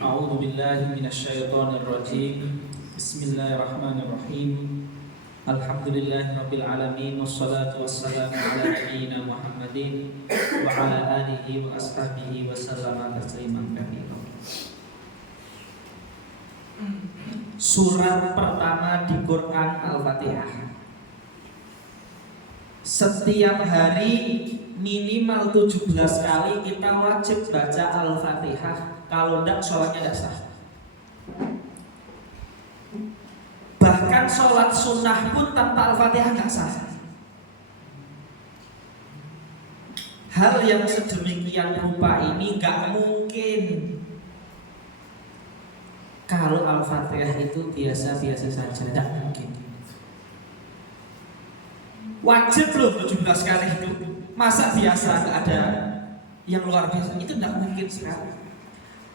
A'udzu billahi minasyaitonir rajim. Bismillahirrahmanirrahim. Alhamdulillahirabbil alamin wassalatu wassalamu ala nabiyyina Muhammadin wa ala alihi wa ashabihi wa sallama tasliman katsiran. Surat pertama di Quran Al-Fatihah. Setiap hari minimal 17 kali kita wajib baca Al-Fatihah. Kalau tidak, sholatnya tidak sah. Bahkan sholat sunnah pun tanpa Al-Fatihah tidak sah. Hal yang sedemikian rupa ini gak mungkin kalau Al-Fatihah itu biasa-biasa saja. Tidak mungkin. Wajib loh 17 kali itu. Masa biasa gak ada yang luar biasa? Itu tidak mungkin sekali.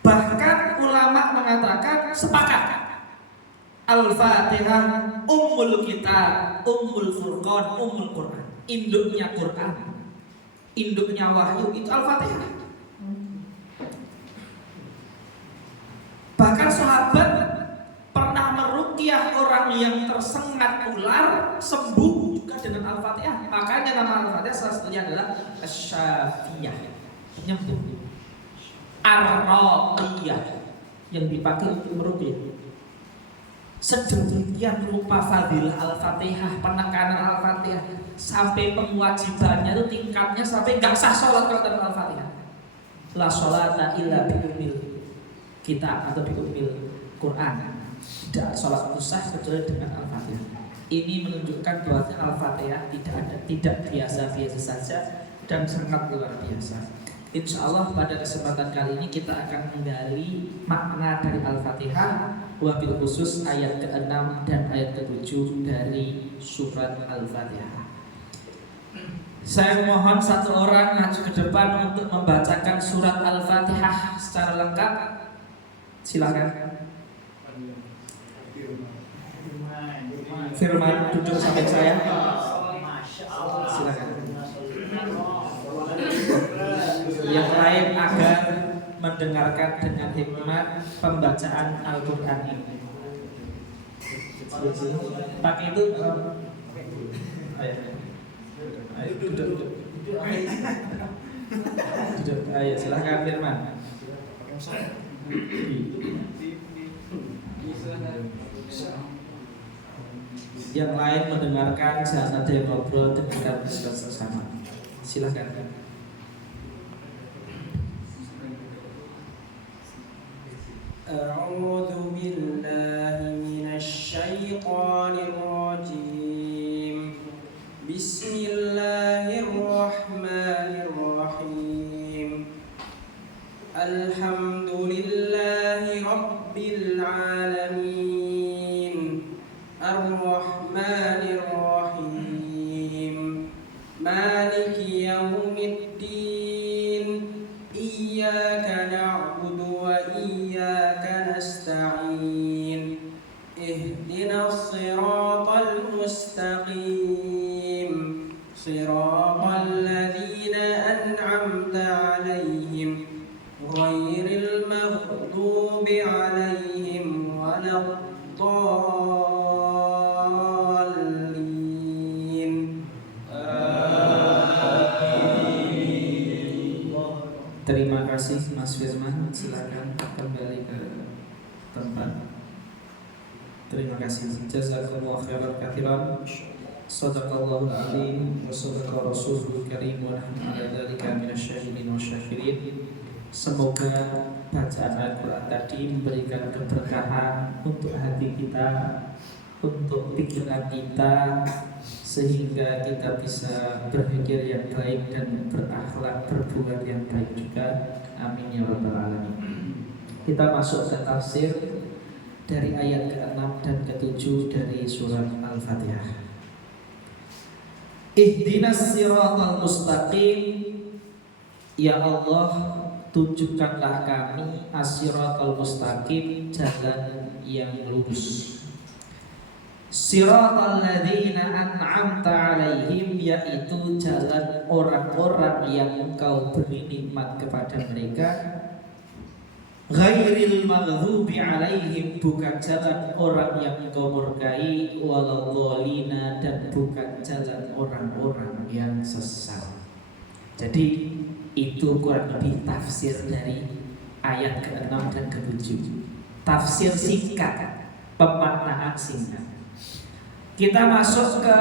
Bahkan ulama mengatakan sepakat Al-Fatihah ummul kitab, ummul furqan, ummul Quran. Induknya Quran, induknya wahyu itu Al-Fatihah. Bahkan sahabat pernah meruqyah orang yang tersengat ular sembuh juga dengan Al-Fatihah. Makanya nama Al-Fatihah salah satunya adalah Asy-Syafiyah, penyembuh. Ar-Raqiyah yang dipakai untuk meruqyah. Sedemikian rupa fadilah Al-Fatihah, penekanan Al-Fatihah, sampai pewajibannya itu tingkatnya sampai gak sah sholat kalau tanpa Al-Fatihah. La sholata illa bi'ummil kitab atau bi'ummil Quran. Tidak sholat itu sah kecuali dengan Al-Fatihah. Ini menunjukkan bahwa Al-Fatihah tidak biasa-biasa saja dan sangat luar biasa. Insya Allah pada kesempatan kali ini kita akan menggali makna dari Al-Fatihah, wabil khusus ayat ke-6 dan ayat ke-7 dari surat Al-Fatihah. Saya mohon satu orang maju ke depan untuk membacakan surat Al-Fatihah secara lengkap. Silakan. Firman duduk samping saya. Silakan. Yang lain agar mendengarkan dengan hikmat pembacaan Al-Quran ini. Pakai itu. Ayo duduk. Ayo silakan Firman. Yang lain mendengarkan, jangan ada yang ngobrol, dengarkan bersama. Silakan. أعوذ بالله من الشيطان الرجيم بسم الله الرحمن الرحيم الحمد لله رب العالمين الرحمن الرحيم مالك يوم الدين إياك نعبد وإياك نستعين اهدنا الصراط المستقيم صراط الذين أنعمت عليهم غير المغضوب عليهم ولا الضالين Terima kasih Mas Firman, silakan kembali ke tempat. Terima kasih. Jazakallahu khairan katsiran. Shadaqallahul azim wa shadaqa rasulul karim wa nahnu ala dzalika minasyahidin wasyakirin. Semoga bacaan Al-Quran tadi memberikan keberkahan untuk hati kita, untuk pikiran kita, sehingga kita bisa berpikir yang baik dan berakhlak, berbuat yang baik juga. Amin ya rabbal alamin. Kita masuk ke tafsir dari ayat ke-6 dan ke-7 dari surat Al-Fatihah. Ihdinas siratal mustaqim. Ya Allah, tunjukkanlah kami as-siratal mustaqim, jalan yang lurus. Siratal ladzina an'amta alaihim, yaitu jalan orang-orang yang Engkau beri nikmat kepada mereka. Ghairil maghdubi alaihim, bukan jalan orang yang engkau murkai, waladhdallina, dan bukan jalan orang-orang yang sesat. Jadi itu kurang lebih tafsir dari ayat ke-6 dan ke-7. Tafsir singkat, pemaknaan singkat. Kita masuk ke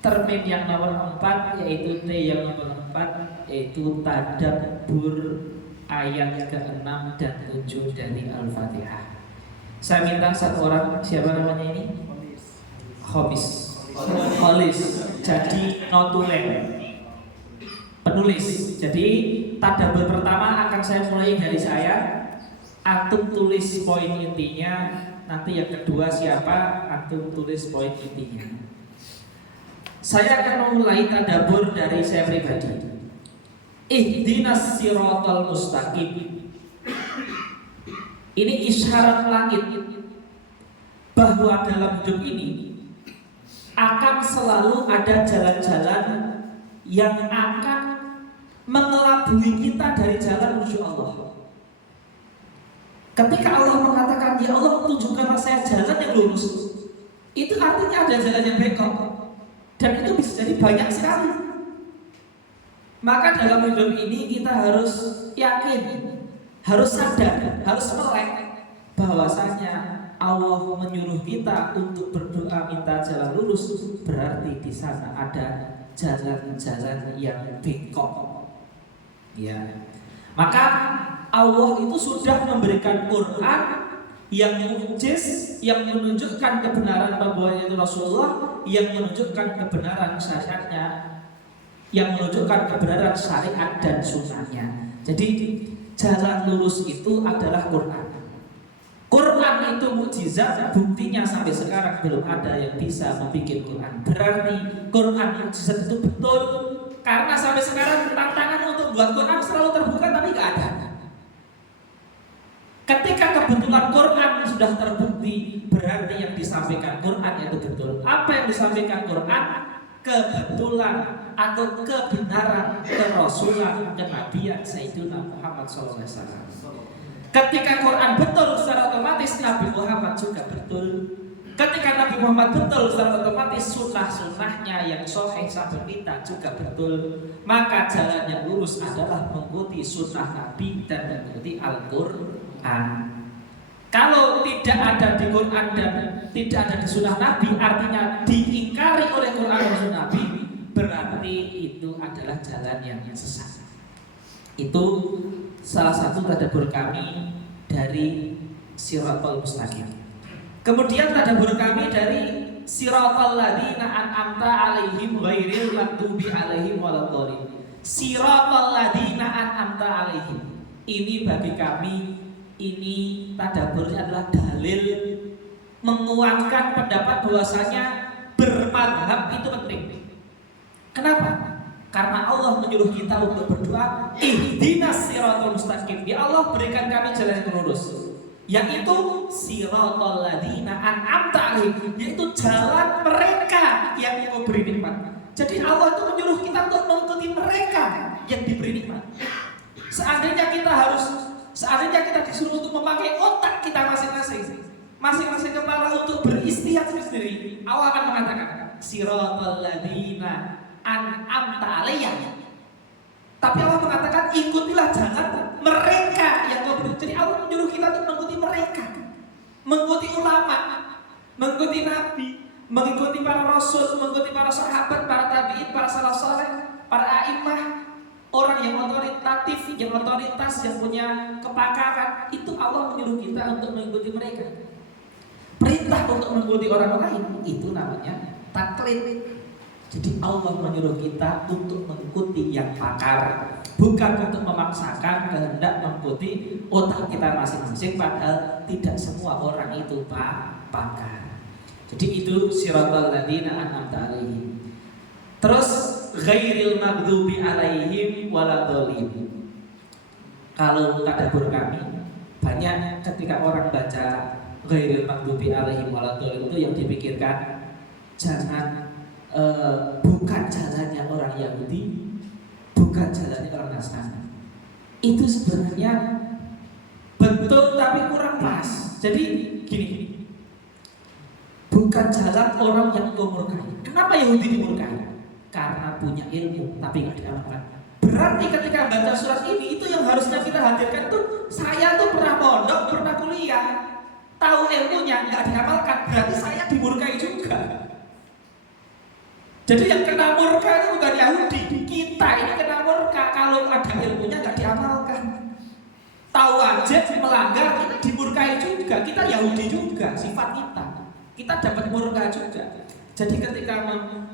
termin yang nomor 4, yaitu T yang nomor 4, yaitu tadabbur ayat ke-6 dan 7 dari Al-Fatihah. Saya minta satu orang, siapa namanya ini? Khomis. Jadi notulen, penulis. Jadi tadabbur pertama akan saya mulai dari saya. Antum tulis poin intinya. Nanti yang kedua siapa, antum tulis poin intinya. Saya akan memulai tadabbur dari saya pribadi. Ihdinas siratal mustaqim. Ini isyarat langit bahwa dalam hidup ini akan selalu ada jalan-jalan yang akan mengelabui kita dari jalan menuju Allah. Ketika Allah mengatakan, ya Allah tunjukkanlah saya jalan yang lurus, itu artinya ada jalan yang bengkok. Dan itu bisa jadi banyak sekali. Maka dalam hidup ini kita harus yakin, harus sadar, harus melek bahwasanya Allah menyuruh kita untuk berdoa minta jalan lurus, berarti di sana ada jalan-jalan yang bengkok. Ya. Maka Allah itu sudah memberikan Quran yang mu'jiz, yang menunjukkan kebenaran bahwa itu Rasulullah, yang menunjukkan kebenaran syariatnya, yang menunjukkan kebenaran syariat dan sunnahnya. Jadi jalan lurus itu adalah Quran. Quran itu mukjizat, buktinya sampai sekarang belum ada yang bisa membuat Quran. Berarti Quran mukjizat itu betul, karena sampai sekarang tantangan untuk buat Quran selalu terbuka tapi nggak ada. Ketika kebetulan Quran sudah terbukti, berarti yang disampaikan Quran itu betul. Apa yang disampaikan Quran? Kebetulan atau kebenaran, kerasulan, kenabian Sayyidina Muhammad SAW. Ketika Quran betul, secara otomatis Nabi Muhammad juga betul. Ketika Nabi Muhammad betul, secara otomatis sunnah-sunnahnya yang sahih sampai kita juga betul. Maka jalan yang lurus adalah mengikuti sunnah Nabi dan mengikuti Al-Quran. Kalau tidak ada di Quran dan tidak ada di sunnah Nabi, artinya diingkari oleh Quran dan sunnah Nabi, berarti itu adalah jalan yang sesat. Itu salah satu tadabbur kami dari Siratal Mustaqim. Kemudian tadabbur kami dari Siratal ladzina an'amta 'alaihim ghairil maghdubi 'alaihim waladdallin. Siratal ladzina an'amta 'alaihim. Ini bagi kami, ini tadabburnya adalah dalil menguatkan pendapat bahwasanya bermadhab itu penting. Kenapa? Karena Allah menyuruh kita untuk berdoa, ihdinas siratal mustaqim. Ya Allah berikan kami jalan yang lurus, yaitu siratal ladzina an'amta 'alaihim, yaitu jalan mereka yang mau beri nikmat. Jadi Allah itu menyuruh kita untuk mengikuti mereka yang diberi nikmat. Seandainya kita disuruh untuk memakai otak kita masing-masing kepala untuk beristihad sendiri, Allah akan mengatakan siratal ladzina an'amta 'alaihim. Tapi Allah mengatakan ikutilah jalan mereka yang mau beri. Jadi Allah menyuruh kita untuk mengikuti mereka, mengikuti ulama, mengikuti nabi, mengikuti para rasul, mengikuti para sahabat, para tabi'in, para salaf saleh, para a'immah, orang yang otoritatif, yang otoritas, yang punya kepakaran. Itu Allah menyuruh kita untuk mengikuti mereka. Perintah untuk mengikuti orang lain itu namanya taklid. Jadi Allah menyuruh kita untuk mengikuti yang pakar, bukan untuk memaksakan kehendak mengikuti otak kita masing-masing, padahal tidak semua orang itu pakar. Jadi itu siratal ladzina an'amta 'alaihim. Terus ghairil maghdubi 'alaihim waladdallin. Kalau tadabbur kami, banyak ketika orang baca ghairil maghdubi 'alaihim waladdallin itu yang dipikirkan jangan bukan jalannya orang Yahudi, bukan jalannya orang Nasrani. Itu sebenarnya betul tapi kurang pas. Jadi gini, bukan jalan orang yang engkau murkai. Kenapa Yahudi dimurkai? Karena punya ilmu tapi nggak diamalkan. Berarti ketika baca surat ini, itu yang harusnya kita hadirkan tuh, saya tuh pernah pondok, pernah kuliah, tahu ilmunya nggak diamalkan, berarti saya dimurkai juga. Jadi yang kena murka itu bukan Yahudi, kita ini kena murka kalau ada ilmunya nggak diamalkan. Tahu aja melanggar, kita dimurkai juga. Kita Yahudi juga, sifat kita dapat murka juga. Jadi ketika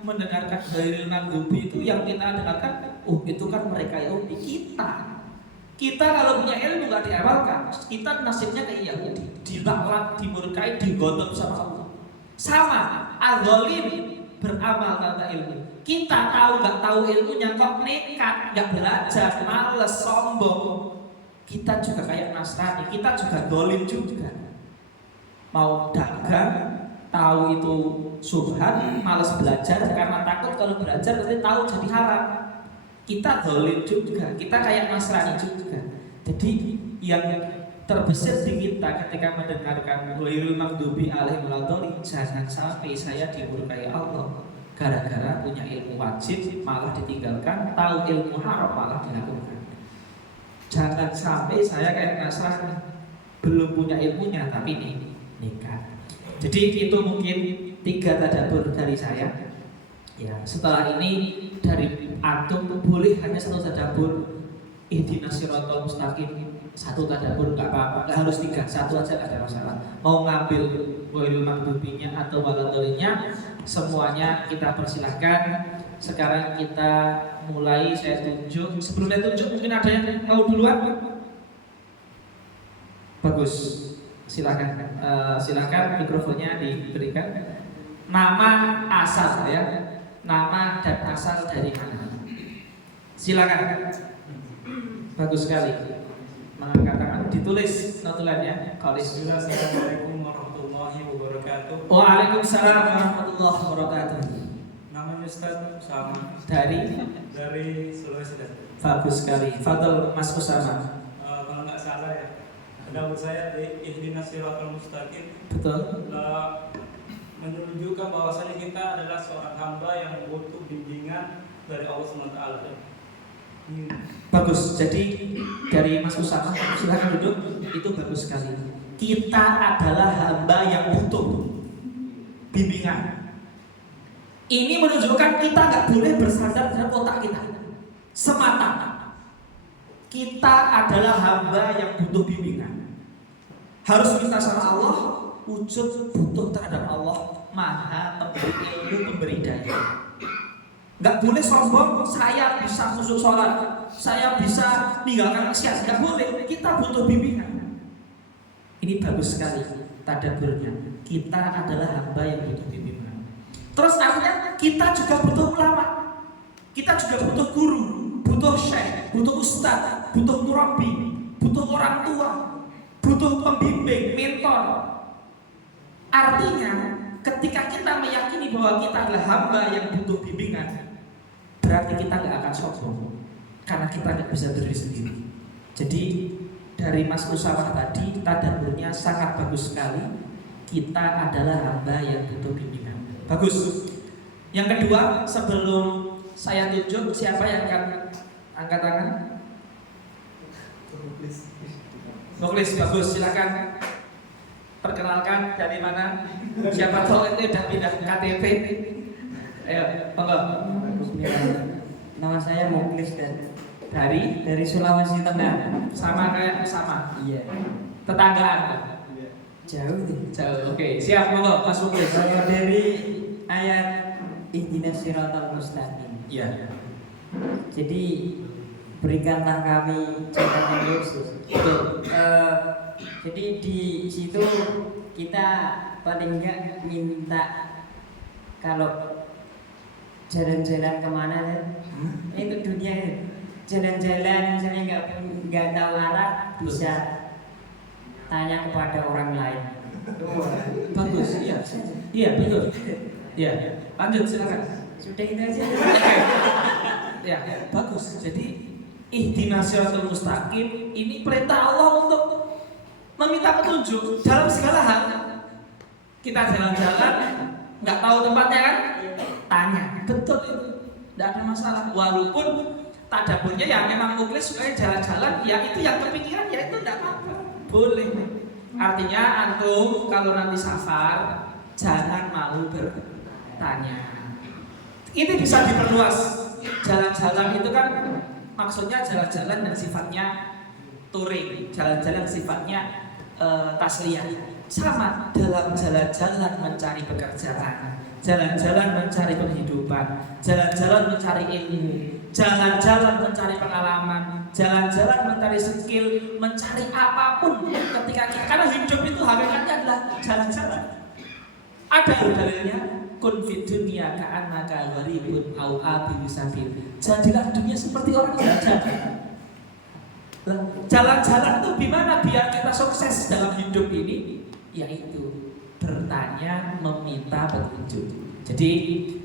mendengarkan Ghairil Maghdubi itu yang kita dengarkan, oh itu kan mereka Yahudi. Kita kalau punya ilmu nggak diamalkan, kita nasibnya kayak Yahudi, dilaknat, dimurkai, digodok sama Allah. Sama al-zalim beramal tanpa ilmu. Kita tahu nggak tahu ilmunya kok nekat, nggak belajar, males, sombong. Kita juga kayak Nasrani, kita juga zalim juga. Mau dagang, tahu itu subhan, males belajar karena takut kalau belajar nanti tahu jadi haram. Kita zalim juga, kita kayak Nasrani juga. Jadi yang terbesit di kita ketika mendengarkan Ghairil Maghdubi alaihim waladhdallin, jangan sampai saya dimurkai Allah gara-gara punya ilmu wajib malah ditinggalkan, tahu ilmu haram malah dilakukan. Jangan sampai saya kayak Nasrani, belum punya ilmunya tapi nekat. Jadi itu mungkin 3 tadabbur dari saya. Ya, setelah ini dari antum boleh hanya 1 tadabbur, ihdinas siratal mustaqim, 1 tadabbur nggak apa-apa, nggak harus 3, 1 aja nggak ada masalah. Mau ngambil Ghairil Maghdubinya atau waladhdallinnya, semuanya kita persilahkan. Sekarang kita mulai, saya tunjuk. Sebelum saya tunjuk mungkin ada yang mau duluan? Bagus, silakan. Silakan mikrofonnya diberikan. Nama asal ya, nama dan asal dari mana? Silakan. Bagus sekali. Mengangkat tangan, ditulis notulennya. Assalamualaikum warahmatullahi wabarakatuh. Waalaikumsalam warahmatullahi wabarakatuh. Namanya Ustaz Usama Dari Sulawesi Selatan. bagus sekali. Fadl Mas Usama. Kalau nggak salah ya, pendapat saya di ihdinas siratal mustaqim Betul. menunjukkan bahwasanya kita adalah seorang hamba yang butuh bimbingan dari Allah SWT. Bagus. Jadi dari Mas Usama, silakan duduk. Itu bagus sekali. Kita adalah hamba yang butuh bimbingan. Ini menunjukkan kita nggak boleh bersandar dalam otak kita semata. Kita adalah hamba yang butuh bimbingan. Harus minta sama Allah, wujud butuh terhadap Allah, Maha pemberi ilmu, pemberi daya. Nggak boleh sombong, saya bisa khusyuk sholat, saya bisa meninggalkan maksiat. Nggak boleh, kita butuh bimbingan. Ini bagus sekali tadabburnya. Kita adalah hamba yang butuh bimbingan. Terus akhirnya kita juga butuh ulama, kita juga butuh guru, butuh syekh, butuh ustadz, butuh murabi, butuh orang tua, butuh pembimbing, mentor. Artinya ketika kita meyakini bahwa kita adalah hamba yang butuh bimbingan, berarti kita nggak akan sombong karena kita nggak bisa berdiri sendiri. Jadi dari Mas Usama tadi tadabburnya sangat bagus sekali. Kita adalah hamba yang butuh bimbingan. Bagus. Yang kedua, sebelum saya tunjuk siapa yang akan angkat tangan? Muklis, bagus. Silakan perkenalkan dari mana. Siapa tahu itu udah pindah KTP. Ayo, monggo. Nama saya Muklis dan Dari Sulawesi Tengah. sama kayak sama. Iya. Tetanggaan. Jauh nih. Jauh. Oke, siap monggo Mas Muklis. Kalau dari ayat ihdinas siratal mustaqim. Iya. Jadi berikanlah kami jalan yang lurus. Betul. Jadi di situ kita paling enggak minta kalau jalan-jalan kemana kan? Itu dunia itu. Jalan-jalan misalnya nggak tahu arah bisa tanya kepada orang lain. Bagus. Iya. Iya, betul. Iya. Lanjut silakan. Sudah itu aja. Ya, bagus. Jadi ihdinas siratal mustaqim ini perintah Allah untuk meminta petunjuk dalam segala hal. Kita jalan-jalan, nggak tahu tempatnya kan? Tanya, betul itu, nggak ada masalah. Walaupun tadaburnya ya memang muklis supaya jalan-jalan, ya itu yang kepikiran, ya itu nggak apa-apa, boleh. Artinya antum kalau nanti safar jangan malu bertanya. Ini bisa diperluas. Jalan-jalan itu kan maksudnya jalan-jalan yang sifatnya touring, jalan-jalan sifatnya tasliyah. Sama dalam jalan-jalan mencari pekerjaan, jalan-jalan mencari penghidupan, jalan-jalan mencari ilmu, jalan-jalan mencari pengalaman, jalan-jalan mencari skill, mencari apapun ketika kita, karena hidup itu hakikatnya adalah jalan-jalan. Ada dalilnya, kun fid dunya ka'annaka gharibun au abiru sabil. Jadilah dunia seperti orang jalan-jalan. Jalan-jalan itu gimana biar kita sukses dalam hidup ini? Yaitu bertanya, meminta petunjuk. Jadi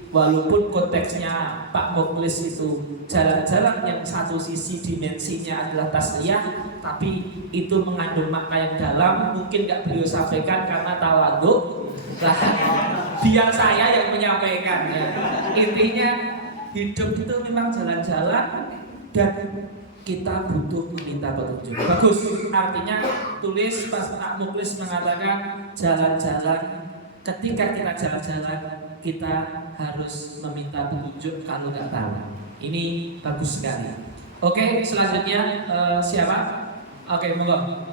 walaupun konteksnya Pak Muklis itu jalan-jalan yang satu sisi dimensinya adalah tasliyah, tapi itu mengandung makna yang dalam, mungkin nggak beliau sampaikan karena tawadhu. Lah, biar saya yang menyampaikan ya. Intinya hidup itu memang jalan-jalan dan kita butuh meminta petunjuk. Bagus, artinya tulis pas Pak Muklis mengatakan jalan-jalan. Ketika kita jalan-jalan, kita harus meminta petunjuk kalau nggak tahu. Ini bagus sekali. Oke, selanjutnya siapa? Oke, monggo.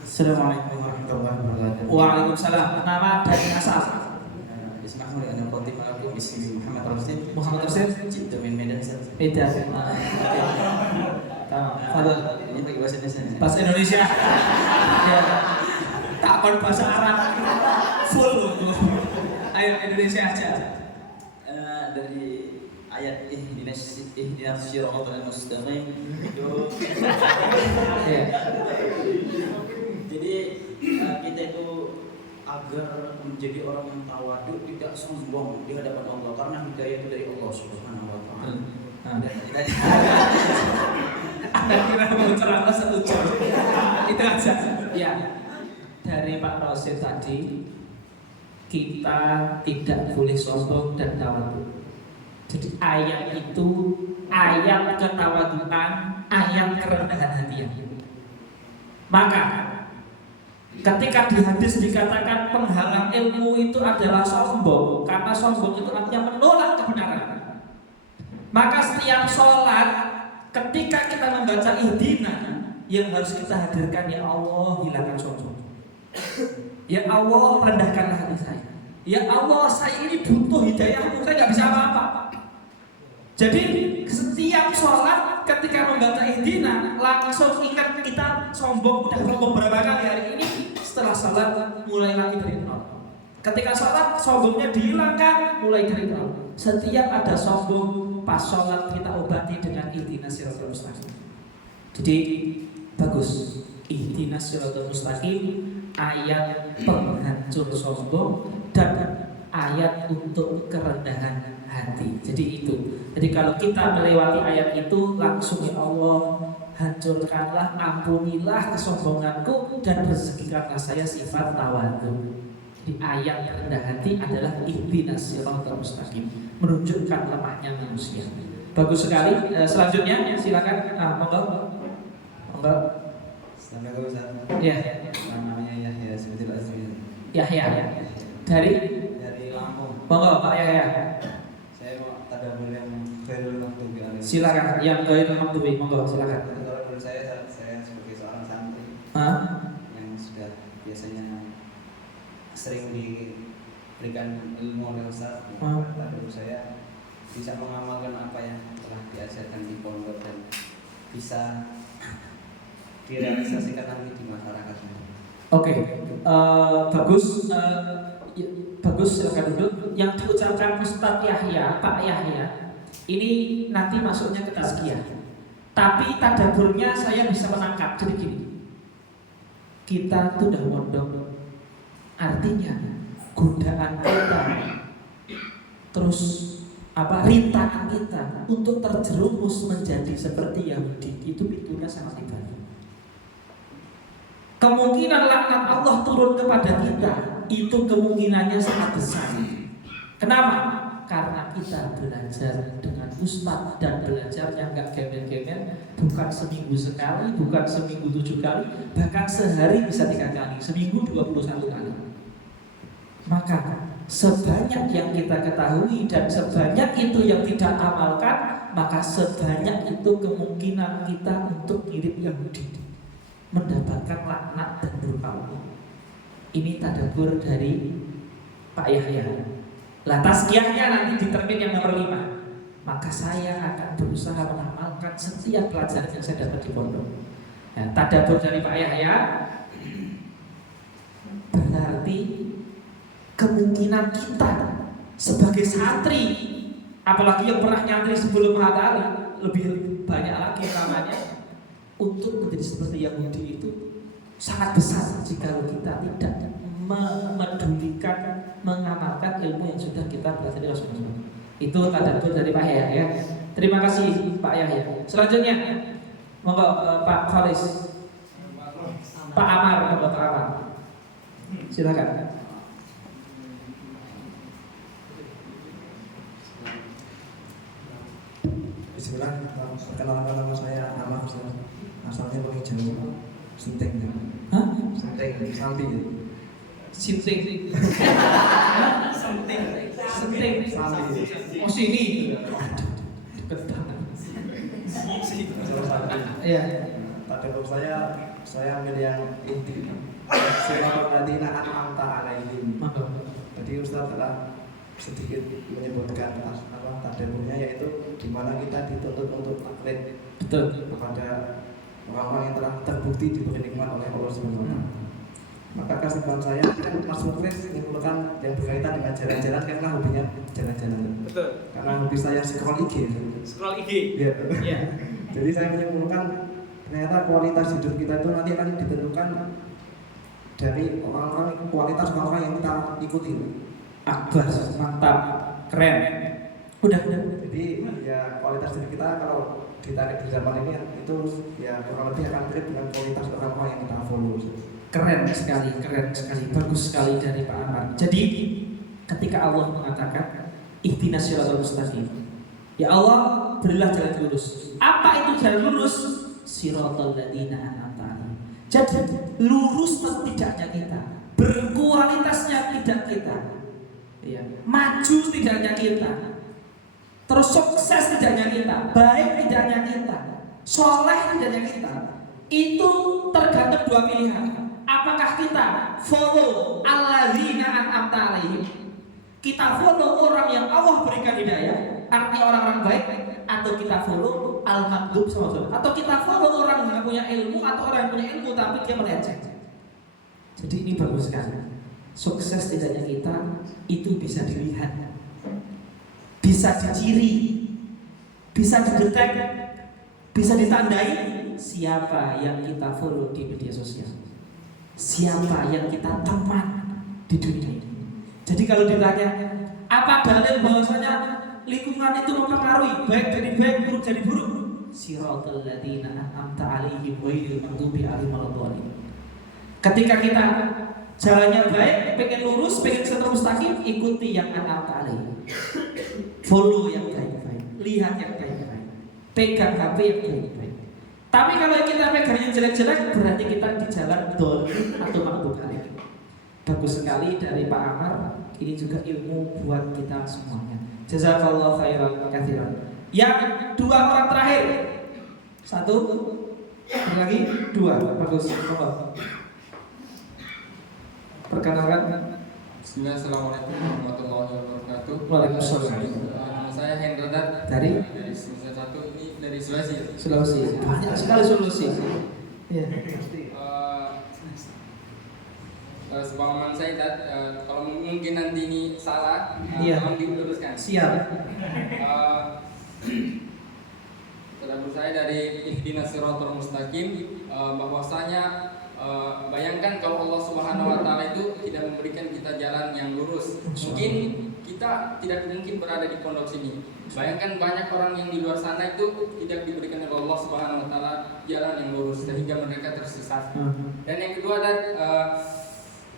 Assalamualaikum warahmatullahi wabarakatuh. Waalaikumsalam. Nama dan asal? Ismail dan Khotim aku Bismi Muhammad Rasid. Muhammad Rasid. Cinta min Medan. Medan. Fadal. Ini pakai bahasa Indonesia. Bahasa Indonesia. Ya. Takon bahasa Arab. Full loh. Ayo Indonesia aja. Dari ayat ihdinas siratal mustaqim itu. Ya. Jadi kita itu agar menjadi orang yang tawadhu, tidak sombong di hadapan Allah, karena hidayah itu dari Allah Subhanahu wa taala. Dan kita Anda kira mau ceramah satu jam? Itu aja. Ya. Dari Pak Rosid tadi, kita tidak boleh sombong dan tawadhu. Jadi ayat itu ayat ketawaduan, ayat kerendahan hati. Maka ketika di hadis dikatakan penghalang ilmu itu adalah sombong, karena sombong itu artinya menolak kebenaran. Maka setiap sholat ketika kita membaca ihdina, yang harus kita hadirkan, ya Allah hilangkan sombong, ya Allah rendahkanlah hati saya, ya Allah saya ini butuh hidayahmu, saya nggak bisa apa-apa. Jadi setiap sholat ketika membaca ihdina langsung ingat kita sombong, udah sombong berapa kali hari ini. Setelah sholat mulai lagi dari nol. Ketika sholat sombongnya dihilangkan, mulai dari nol. Setiap ada sombong pas sholat kita obati dengan ihdinas siratal mustaqim. Jadi bagus, ihdinas siratal mustaqim ayat penghancur sombong dan ayat untuk kerendahan hati. Jadi itu. Jadi kalau kita melewati ayat itu langsung, ya Allah hancurkanlah, ampunilah kesombonganku dan rezekikanlah saya sifat tawadhu. Di ayat rendah hati adalah ihdinas siratal mustaqim, menunjukkan lemahnya manusia. Bagus sekali. Selanjutnya silakan. Monggo. Monggo. Assalamualaikum Ustaz. Ya. Namanya Yahya Sebutil Azmi. Yahya. Dari Lampung. monggo Pak Yahya. Saya mau tadabbur yang khairul maktub ya. Silakan. Yang khairul maktub, monggo silakan. Kalau menurut saya sebagai seorang santri yang sudah biasanya sering diberikan ilmu oleh Ustaz, tadabbur saya bisa mengamalkan apa yang telah diajarkan di pondok dan bisa direalisasikan nanti di masyarakat. Oke, bagus. Bagus, silakan duduk. Yang diucapkan Ustadz Yahya, Pak Yahya, ini nanti masuknya ke tazkiyah. Tapi tadaburnya saya bisa menangkap. Jadi gini, kita tuh udah mondok, artinya godaan kita terus rintangan kita untuk terjerumus menjadi seperti Yahudi, itu pintunya sangat lebar. Kemungkinan laknat Allah turun kepada kita itu kemungkinannya sangat besar. Kenapa? Karena kita belajar dengan ustadz dan belajarnya nggak gembel-gembel, bukan seminggu sekali, bukan seminggu 7 kali, bahkan sehari bisa 3 kali, seminggu 21 kali. Maka sebanyak yang kita ketahui dan sebanyak itu yang tidak amalkan, maka sebanyak itu kemungkinan kita untuk mirip Yahudi, mendapatkan laknat dan murka Allah. Ini tadabbur dari Pak Yahya. Lah tazkiyahnya nanti di termin yang nomor 5. Maka saya akan berusaha mengamalkan setiap pelajaran yang saya dapat di pondok. Nah, tadabbur dari Pak Yahya berarti kemungkinan kita sebagai santri, apalagi yang pernah nyantri sebelum hari, lebih banyak lagi namanya, untuk menjadi seperti Yahudi itu sangat besar jika kita tidak memedulikan, mengamalkan ilmu yang sudah kita pelajari Rasulullah. Itu tadabbur dari Pak Yahya. Terima kasih Pak Yahya. Selanjutnya, monggo Pak Khalis, Pak Amar, Pak Amar. Silakan. Bismillah, perkenalkan nama saya Amar, asalnya dari Jawa, Sinting. Hah? Sinting, Sambi. Sinting. Sinting. Sambi. Oh sini. Deket banget. Iya. Tadabbur saya ambil yang inti. Siratal ladzina an'amta 'alaihim. Tadi Ustaz telah sedikit menyebutkan tadabburnya, yaitu di mana kita dituntut untuk taklid kepada orang-orang yang telah terbukti diberi nikmat oleh Allah SWT. Maka kesimpulan saya, kan Mas Muklis menyimpulkan yang berkaitan dengan jalan-jalan karena hobinya jalan-jalan. Betul. Karena hobi saya scroll IG. Scroll IG. Iya. Iya. Jadi saya menyimpulkan ternyata kualitas hidup kita itu nanti akan ditentukan dari kualitas orang yang kita ikuti. Akbar, mantap, keren. Udah. Jadi ya kualitas hidup kita kalau ditarik di zaman ini itu ya kurang lebih akan mirip dengan kualitas orang-orang yang kita follow. Keren sekali, bagus sekali dari Pak Amar. Jadi ketika Allah mengatakan ihdinas siratal mustaqim, ya Allah berilah jalan lurus. Apa itu jalan lurus? Siratal ladzina an'amta 'alaihim. Jadi lurus tidaknya kita, berkualitasnya tidak kita, ya, maju tidaknya kita, terus sukses tidaknya kita, baik tidaknya kita, soleh tidaknya kita. Itu tergantung 2 pilihan. Apakah kita follow alladzina an'amta 'alaihim, kita follow orang yang Allah berikan hidayah, artinya orang-orang baik, atau kita follow al-maghdub sama, atau kita follow orang yang punya ilmu atau orang yang punya ilmu tapi dia meleceh. Jadi ini bagus sekali. Sukses tidaknya kita itu bisa dilihat, bisa diciri, bisa didetek, bisa ditandai siapa yang kita follow di media sosial, siapa yang kita teman di dunia ini. Jadi kalau ditanya apa dalil bahwasanya lingkungan itu mempengaruhi baik jadi baik, buruk jadi buruk, siratal ladzina an'amta 'alaihim ghairil maghdubi 'alaihim waladdallin. Ketika kita jalannya baik, pengen lurus, pengen seterus mustaqim, ikuti yang an'amta 'alaihim, follow yang baik-baik, lihat yang baik-baik, pegang HP yang baik-baik. Tapi kalau kita pegang yang jelek-jelek, berarti kita di jalan dhalin atau maghdub 'alaihim. Bagus sekali dari Pak Amar. Ini juga ilmu buat kita semuanya. Jazakallahu khairan katsiran. Yang 2 orang terakhir. 1 lagi 2. Bagus. Perkenalkan. Bismillah, assalamualaikum warahmatullahi wabarakatuh. Waalaikumsalam. Nama saya Hendra Dat Dari semester 1 ini dari Sulawesi. Sulawesi. Banyak sekali Sulawesi. Ya. Sepengalaman saya Dat, kalau mungkin nanti ini salah, Iya. tolong diluruskan. Siap. Tadabbur saya dari ihdinas siratal mustaqim, bahwasanya bayangkan kalau Allah Subhanahu wa taala itu tidak memberikan kita jalan yang lurus. Mungkin kita tidak mungkin berada di pondok sini. Bayangkan banyak orang yang di luar sana itu tidak diberikan oleh Allah Subhanahu wa taala jalan yang lurus sehingga mereka tersesat. Dan yang kedua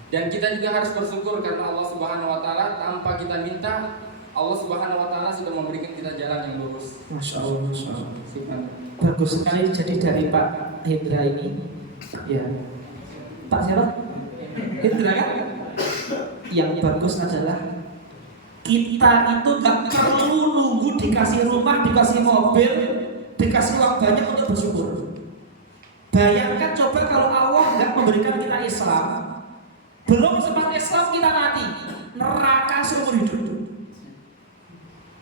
dan kita juga harus bersyukur karena Allah Subhanahu wa taala tanpa kita minta Allah Subhanahu wa taala sudah memberikan kita jalan yang lurus. Masya Allah, Masya Allah. Bagus sekali. Jadi dari Pak Hendra ini, ya Pak siapa? Hendra kan? Yang bagus adalah kita itu gak perlu nunggu dikasih rumah, dikasih mobil, dikasih uang banyak untuk bersyukur. Bayangkan coba kalau Allah gak memberikan kita Islam, belum sempat Islam kita mati, neraka seumur hidup.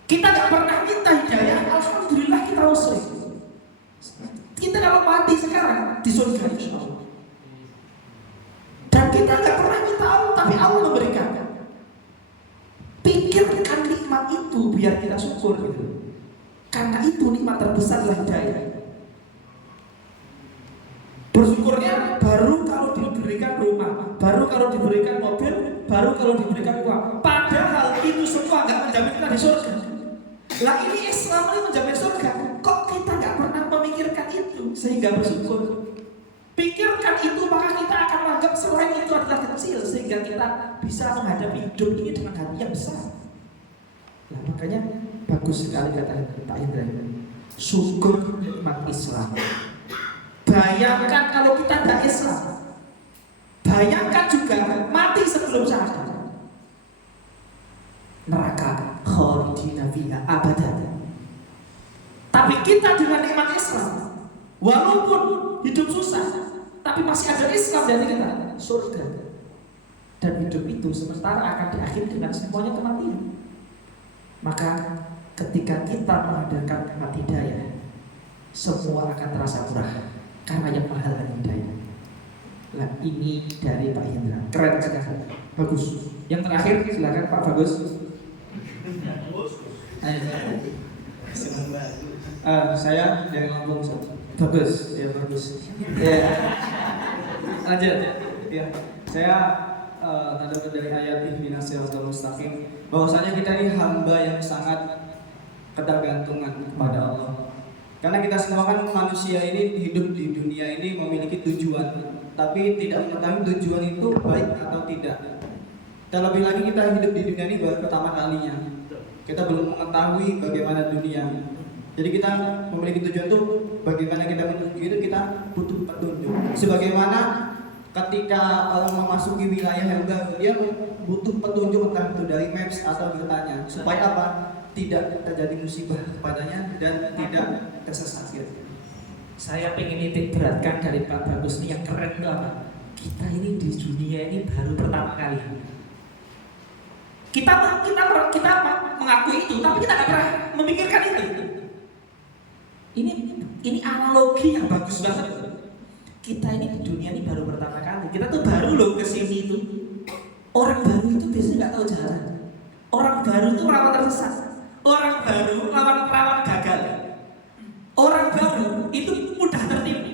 Kita gak pernah minta hidayah, alhamdulillah kita muslim. Kita kalau mati sekarang di surga insya Allah. Dan kita gak pernah minta Allah, tapi Allah memberikan. Pikirkan nikmat itu biar kita syukur gitu. Karena itu nikmat terbesar adalah hidayah. Bersyukurnya baru kalau diberikan rumah, baru kalau diberikan mobil, baru kalau diberikan uang. Padahal itu semua nggak menjamin kita di surga. Lah ini Islam ini menjamin surga. Kok kita nggak pernah memikirkan itu sehingga bersyukur? Pikirkan itu maka kita akan menganggap selain itu adalah kecil sehingga kita bisa menghadapi hidup ini dengan hati yang besar. Nah makanya bagus sekali kata Pak Indra, syukur nikmat Islam. Bayangkan kalau kita tidak Islam, bayangkan juga mati sebelum sadar, neraka khalidina fiha abadan. Tapi kita dengan nikmat Islam, walaupun hidup susah, tapi masih ada Islam dari kita, surga. Dan hidup itu sementara akan diakhiri dengan semuanya kematian. Maka ketika kita menghadirkan nikmat hidayah, semua akan terasa murah karena yang mahal adalah hidayah. Nah ini dari Pak Hendra, keren sekali, bagus. Yang terakhir silakan Pak Bagus. Saya dari Lampung. Bagus, ya bagus. Ya. Lanjut. Ya, saya ada dari ayat ihdinas siratal mustaqim bahwasanya kita ini hamba yang sangat ketergantungan kepada Allah. Karena kita semua kan manusia ini hidup di dunia ini memiliki tujuan, tapi tidak mengetahui tujuan itu baik atau tidak. Terlebih lagi kita hidup di dunia ini baru pertama kalinya. Kita belum mengetahui bagaimana dunia. Jadi kita memiliki tujuan itu bagaimana kita menuju itu kita butuh petunjuk. Sebagaimana ketika orang memasuki wilayah yang baru dia butuh petunjuk entah itu dari maps atau bertanya supaya apa? Tidak terjadi musibah kepadanya dan tidak tersesat. Saya pengen nitik beratkan dari Pak Bagus ini yang keren itu apa? Kita ini di dunia ini baru pertama kali. Kita mengakui itu, tapi kita nggak pernah memikirkan itu. Ini analogi yang bagus banget. Kita ini di dunia ini baru pertama kali. Kita tuh baru loh kesini itu. Orang baru itu biasanya nggak tahu jalan. Orang baru itu rawan tersesat. Orang baru rawan gagal. Orang baru itu mudah tertipu.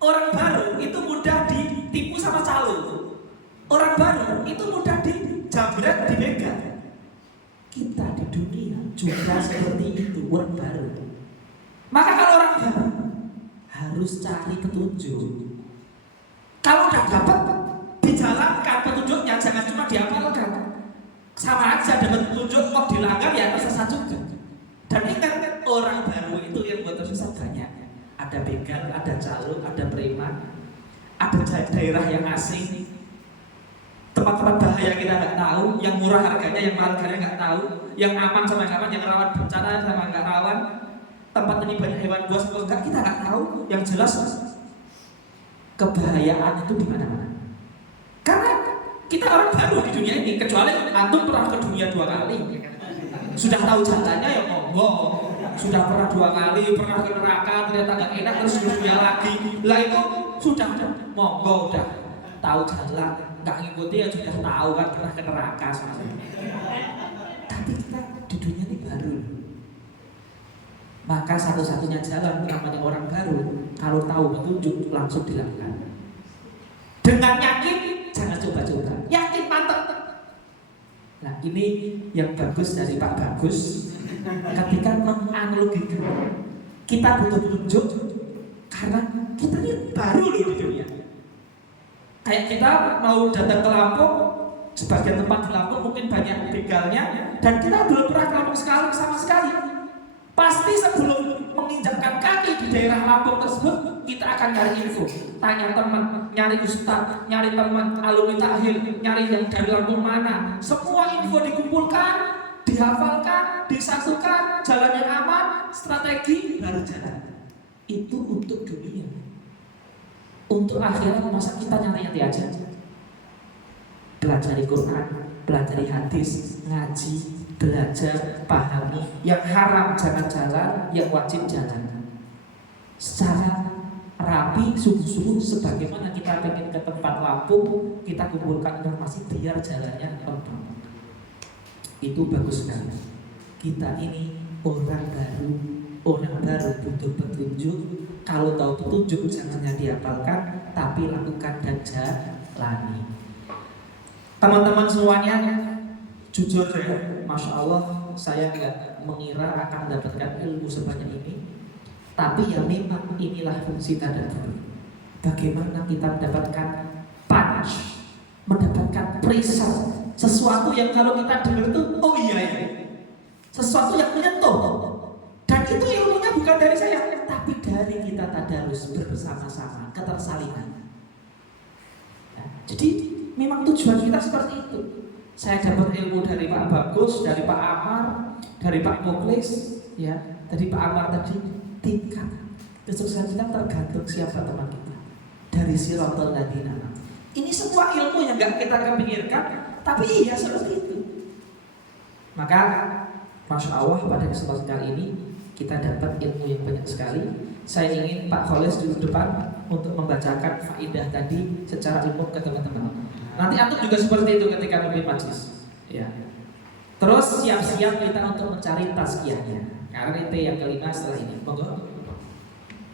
Orang baru itu mudah ditipu sama calo. Orang baru itu mudah dijamret, dibegal. Kita di dunia juga seperti itu, orang baru. Maka kalau orang baru harus cari petunjuk. Kalau udah dapat dijalankan petunjuknya, jangan cuma dihafalkan. Sama aja dapat petunjuk kok dilanggar ya tersesat juga. Dan ingat orang baru itu yang buat tersesat banyak. Ada begal, ada calo, ada preman, ada daerah yang asing, tempat-tempat bahaya kita nggak tahu, yang murah harganya, yang mahal harganya nggak tahu, yang aman sama yang aman, yang rawan bencana sama nggak rawan, tempat ini banyak hewan buas atau enggak kita nggak tahu. Yang jelas kebahayaan itu di mana-mana. Karena kita orang baru di dunia ini, kecuali antum pernah ke dunia 2 kali, sudah tahu jalannya ya monggo. Sudah pernah 2 kali, pernah ke neraka ternyata nggak enak terus dunia lagi. Lah itu sudah monggo, udah tahu jalan, nggak ngikuti ya sudah tahu kan pernah ke neraka sama. Tapi kita di dunia ini baru. Maka satu-satunya jalan namanya orang baru, kalau tahu petunjuk langsung dilakukan. Dengan yakin, jangan coba-coba. Yakin mantap. Nah ini yang bagus dari Pak Bagus ketika menganalogikan kita butuh petunjuk karena kita ini baru loh di dunia. Kayak kita mau datang ke Lampung, sebagian tempat di Lampung mungkin banyak begalnya, dan kita belum pernah ke Lampung sama sekali. Pasti sebelum menginjakkan kaki di daerah Lampung tersebut, kita akan cari info, tanya teman, nyari ustaz, nyari teman alumni tahlil, nyari yang dari Lampung mana. Semua info dikumpulkan, dihafalkan, disatukan, jalan yang aman, strategi baru jalan. Itu untuk dunia. Untuk akhirat masa kita nyantai-nyantai aja? Belajar Quran, belajar hadis, ngaji, belajar, pahami. Yang haram jangan jalan, yang wajib jalan. Secara rapi, sungguh-sungguh sebagaimana kita ingin ke tempat Lampung, kita kumpulkan informasi biar jalannya lengkap. Itu bagus sekali. Kita ini orang baru butuh petunjuk. Kalau tahu petunjuk jangan hanya dihafalkan, tapi lakukan dan jalani. Teman-teman semuanya, jujur ya, Masya Allah, saya nggak mengira akan mendapatkan ilmu sebanyak ini. Tapi ya memang inilah fungsi tadabbur. Bagaimana kita mendapatkan punch, mendapatkan pressure, sesuatu yang kalau kita dengar itu, oh iya ya, sesuatu yang menyentuh. Dan itu ilmunya bukan dari saya, tapi dari kita tadarus bersama-sama, ketersalinan. Ya, jadi memang tujuan kita seperti itu. Saya dapat ilmu dari Pak Bagus, dari Pak Amar, dari Pak Muklis, ya, dari Pak Amar tadi. Tingkat kesuksesan kita tergantung siapa teman kita. Dari Siratal Ladzina. Ini semua ilmu yang gak kita kepikirkan, tapi iya seperti itu. Maka Masya Allah pada kesempatan kali ini kita dapat ilmu yang banyak sekali. Saya ingin Pak Kholis duduk depan untuk membacakan faidah tadi secara umum ke teman-teman. Nanti antum juga seperti itu ketika memimpin majlis. Ya. Terus siap-siap kita untuk mencari tazkiyahnya. Karena itu yang kelima setelah ini. Monggo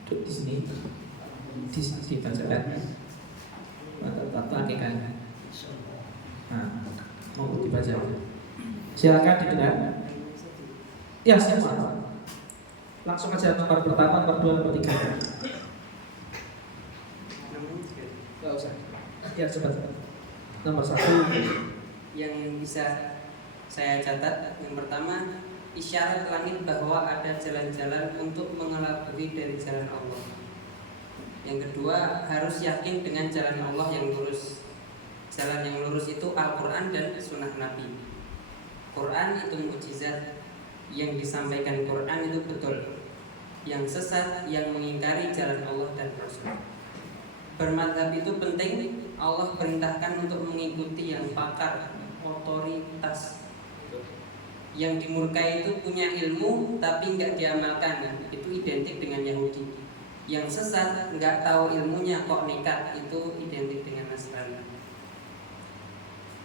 duduk di sini. Di sini dibacakan. Pakai kan. Nah, monggo dibaca. Silakan didengar. Ya, semua. Langsung aja nomor pertama, nomor 2, nomor 3. Enggak usah. Ya, cepat. Nomor 1 yang bisa saya catat, yang pertama, isyarat langit bahwa ada jalan-jalan untuk mengelabui dari jalan Allah. Yang kedua, harus yakin dengan jalan Allah yang lurus. Jalan yang lurus itu Al-Quran dan Sunnah Nabi. Quran itu mukjizat, yang disampaikan Quran itu betul. Yang sesat, yang mengingkari jalan Allah dan Rasul. Bermadhab itu penting. Allah perintahkan untuk mengikuti yang pakar, otoritas. Yang dimurkai itu punya ilmu tapi nggak diamalkan, itu identik dengan Yahudi. Yang sesat nggak tahu ilmunya kok nekat, itu identik dengan Nasrani.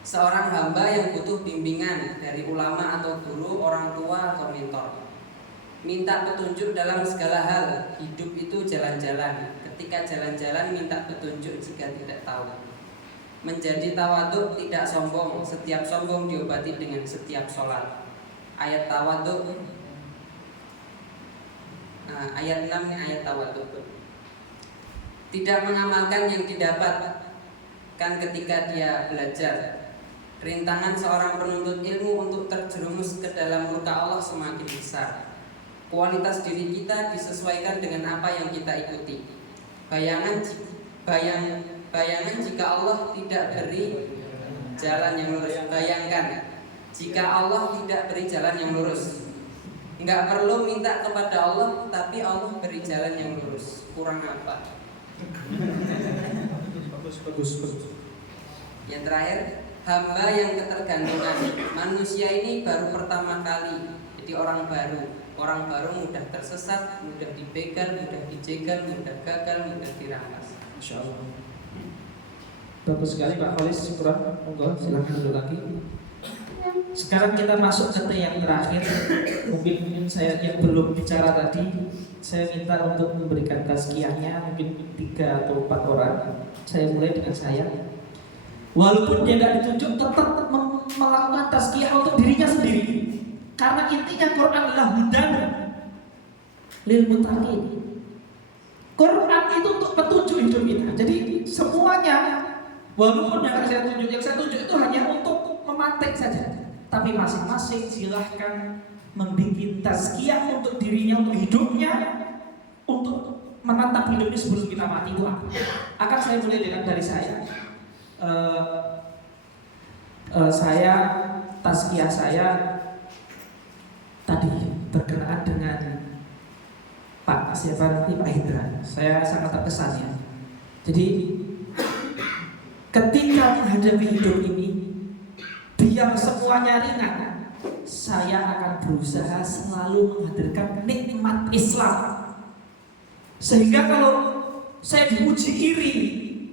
Seorang hamba yang butuh bimbingan dari ulama atau guru, orang tua atau mentor. Minta petunjuk dalam segala hal. Hidup itu jalan-jalan. Ketika jalan-jalan minta petunjuk jika tidak tahu. Menjadi tawaduk, tidak sombong. Setiap sombong diobati dengan setiap sholat. Ayat tawaduk, ayat 6 ini ayat tawaduk. Tidak mengamalkan yang didapatkan ketika dia belajar. Rintangan seorang penuntut ilmu untuk terjerumus ke dalam murka Allah semakin besar. Kualitas diri kita disesuaikan dengan apa yang kita ikuti. Bayangan jika Allah tidak beri jalan yang lurus. Bayangkan jika Allah tidak beri jalan yang lurus. Enggak perlu minta kepada Allah, tapi Allah beri jalan yang lurus. Kurang apa? bagus. Yang terakhir, hamba yang ketergantungan. Manusia ini baru pertama kali. Jadi orang baru mudah tersesat, mudah dibegal, mudah dijegal, mudah gagal, mudah dirampas. Masya Allah. Bagus sekali Pak Kholis, syukuran. Monggo silakan dulu lagi. Sekarang kita masuk ke yang terakhir. Mungkin saya yang belum bicara tadi, saya minta untuk memberikan tazkiyahnya mungkin 3 atau 4 orang. Saya mulai dengan saya. Walaupun dia nggak ditunjuk, tetap melakukan tazkiyah untuk dirinya sendiri. Karena intinya Quran adalah hudan lil muttaqin. Quran itu untuk petunjuk hidup kita. Jadi semuanya, walaupun yang saya tunjuk itu hanya untuk memantik saja. Tapi masing-masing silahkan membuat tazkiyah untuk dirinya, untuk hidupnya, untuk menatap hidup ini sebelum kita mati itu apa? Akan saya mulai dengan dari saya. Saya tazkiyah saya tadi berkenaan dengan Pak Hidra. Saya sangat terkesan ya. Jadi ketika menghadapi hidup ini, biar semuanya ringan, saya akan berusaha selalu menghadirkan nikmat Islam. Sehingga kalau saya diuji iri,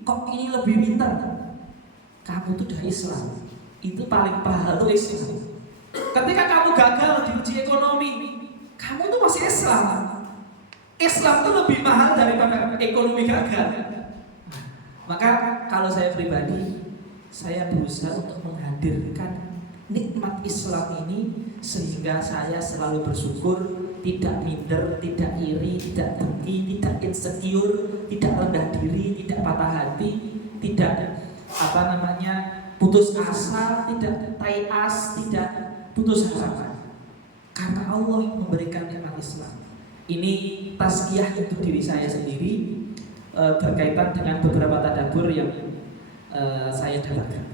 kok ini lebih pintar? Kamu tuh udah Islam, itu paling pahal tuh Islam. Ketika kamu gagal diuji ekonomi, kamu tuh masih Islam. Islam tuh lebih mahal daripada ekonomi gagal. Maka kalau saya pribadi, saya berusaha untuk menghadirkan nikmat Islam ini sehingga saya selalu bersyukur, tidak minder, tidak iri, tidak dengki, tidak insecure, tidak rendah diri, tidak patah hati, tidak putus asa, tidak tayas, tidak putus harapan. Karena Allah memberikan nikmat Islam. Ini tazkiyah untuk diri saya sendiri, berkaitan dengan beberapa tadabbur yang saya dapatkan.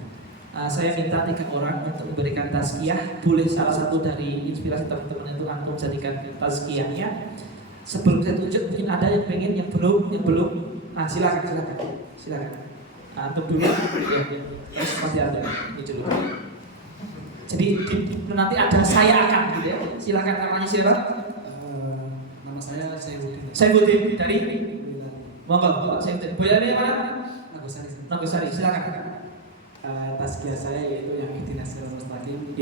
Saya minta 3 orang untuk memberikan tazkiyah. Boleh salah satu dari inspirasi teman-teman itu antum jadikan tazkiyahnya. Sebelum saya tunjuk, mungkin ada yang pengen, yang belum. Nah, silakan. Antum dulu, terus pasti ada ini dulu. Jadi nanti ada saya akan, gitu ya. Silakan, namanya siapa? Nama saya Saifuddin dari. Monggo, Pak Saifuddin. Dari mana? Nagosari. Silakan. Tazkiyah saya yaitu yang ihdinas siratal mustaqim.